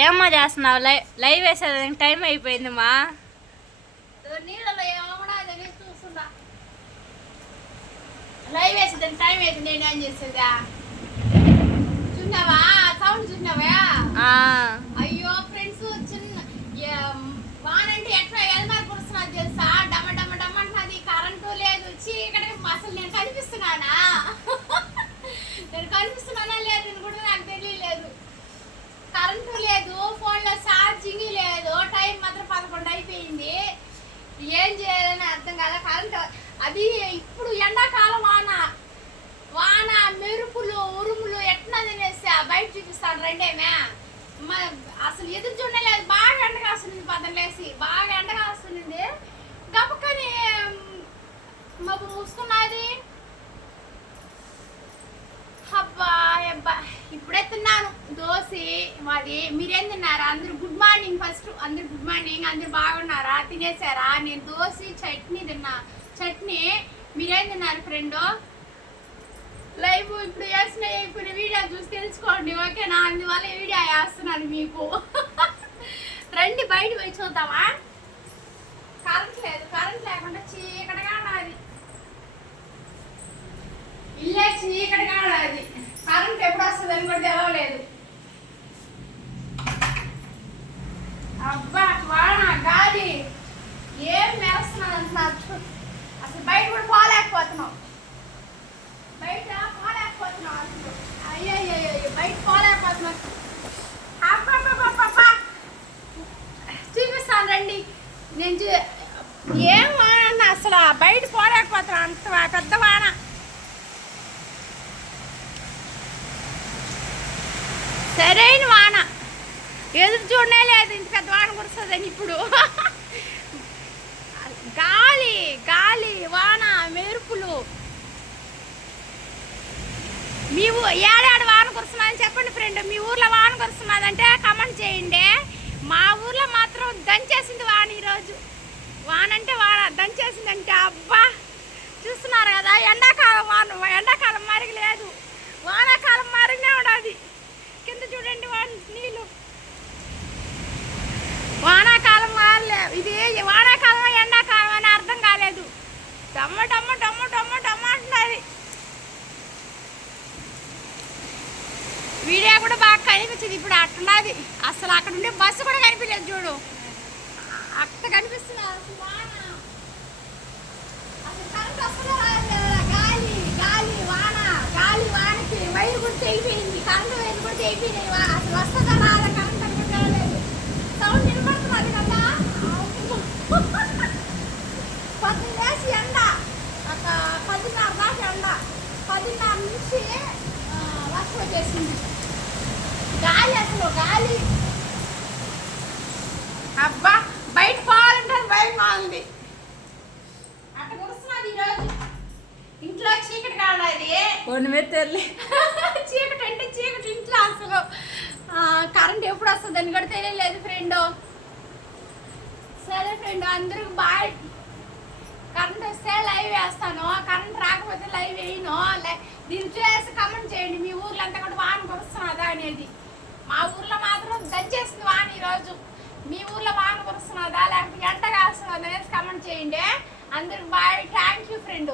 ఏమ్మా చేస్తున్నావు? Live వేసేదానికి time అయిపోయిందమ్మా. నీళ్ళలో ఏమో కూడా అదే చూస్తుందా. లైవ్ వేసేదానికి టైం అయిపోయింది. నేనేం చేసేదా చూసినావా? సౌండ్ చూసినావా? అయ్యో ఫ్రెండ్స్, చిన్న వానంటే ఎట్లా ఎల్మార్ కురుస్తున్నది తెలుసా? డమ డమ డమ అంటున్నది. కరెంటు లేదు, చీకటికి అసలు నేను కనిపిస్తున్నానా? నేను కనిపిస్తున్నానా లేదు కూడా నాకు తెలియలేదు. కరెంటు లేదు, ఫోన్లో ఛార్జింగ్ లేదు, టైం మాత్రం 11 అయిపోయింది. ఏం చేయాలని అర్థం కాలే. కరెంటు అది ఇప్పుడు ఎండాకాలం వాన మెరుపులు ఉరుములు ఎట్లా తినేస్తా బయట చూపిస్తాను రెండేమే. అసలు ఎదురు చూడలేదు. బాగా ఎండ కాస్తుంది. పదలేసి బాగా ఎండ కాస్తుంది. గప్పకని మబ్బు మూసుకున్నది. అబ్బా అబ్బా, ఇప్పుడే తిన్నాను దోశ మాది. మీరేం తిన్నారా? అందరూ గుడ్ మార్నింగ్. ఫస్ట్ అందరు గుడ్ మార్నింగ్. అందరు బాగున్నారా? తినేసారా? నేను దోశ చట్నీ తిన్నా. చట్నీ. మీరేం తిన్నారు ఫ్రెండ్? లైవ్ ఇప్పుడు వేసిన ఇప్పుడు వీడియో చూసి తెలుసుకోండి, ఓకేనా? అందువల్ల వీడియో వేస్తున్నాను మీకు. రండి బయట పోయి చూద్దామా? కరెంట్ లేదు. కరెంట్ లేకుండా చీకటిగా ఉన్నది. ఇల్లే చీకటిగా ఉన్నది. కరెంట్ ఎప్పుడు వస్తుంది అని కూడా తెలవలేదు. అబ్బా, వాన గాలి ఏం మెరుస్తున్నది అంటున్నారు. అసలు బయట కూడా పోలేకపోతున్నాం. బయట పోలేకపోతున్నాం అసలు. అయ్యో బయట పోలేకపోతున్నాం. చూపిస్తాను రండి. నేను ఏం వాన అసలు బయట పోలేకపోతున్నాం. అంత పెద్ద వాన. సరైన వాన. ఎదురు చూడనే లేదు ఇంత పెద్ద వాన కురుస్తుందని. ఇప్పుడు గాలి గాలి వాన మెరుపులు. మీ ఏడాడు వాన కురుస్తున్నదని చెప్పండి ఫ్రెండ్. మీ ఊర్లో వాన కురుస్తున్నదంటే కమెంట్ చేయండి. మా ఊర్లో మాత్రం దంచేసింది వాన ఈరోజు. వాన అంటే వాన దంచేసిందంటే అబ్బా, చూస్తున్నారు కదా? ఎండాకాలం వాన. ఎండాకాలం మరిగి లేదు, వానాకాలం మరిగినే ఉండదు. కింద చూడండి నీళ్ళు. వానాకాలం వాళ్ళే. ఇది వానాకాలం ఎండాకాలం అని అర్థం కాలేదు. డమ్మ డమ్మ డమ్మ డమ్మ డమ్మ అంటున్నది. వీడియో కూడా బాగా కనిపించింది. ఇప్పుడు అట్టున్నది. అసలు అక్కడ ఉండే బస్సు కూడా కనిపించలేదు. చూడు అక్కడ కనిపిస్తుంది. అసలు వాన అసలు కరెంట్ అసలు గాలి గాలి వాన. గాలి వానకి వైరు కూడా తెగిపోయింది. కరెంటు వైరు కూడా తెగిపోయినాయి. అసలు వస్తుందా రాదా కరెంట్ అనుకుంటలేదు. సౌండ్ వినపడుతున్నది కదా? పొద్దున్న వేసి ఎండ ఒక 10:30 దాకా ఎండ. 10:30 నుంచి వర్షం వచ్చేసింది. గాలి అసలు గాలి. అబ్బా, బయట పోవాలంటే భయంగా ఉంది. అట్లా కురుస్తున్నది ఈరోజు. ఇంట్లో చీకటి కావాలి. చీకటి అంటే చీకటి ఇంట్లో. అసలు కరెంట్ ఎప్పుడు వస్తుందని కూడా తెలియలేదు ఫ్రెండ్. సరే ఫ్రెండ్, అందరికి బాయ్. కరెంట్ వస్తే లైవ్ వేస్తాను, కరెంట్ రాకపోతే లైవ్ వేయను. దీన్ని చూసి కమెంట్ చేయండి. మీ ఊర్లో అంతా కూడా వాన కురుస్తున్నదా అనేది. మా ఊర్లో మాత్రం దంచేసింది వాన ఈరోజు. మీ ఊర్లో వాన కురుస్తున్నదా లేకపోతే ఎండ కాస్తున్నదా అనేది కమెంట్ చేయండి. అందరికి బాయ్. Thank you friend.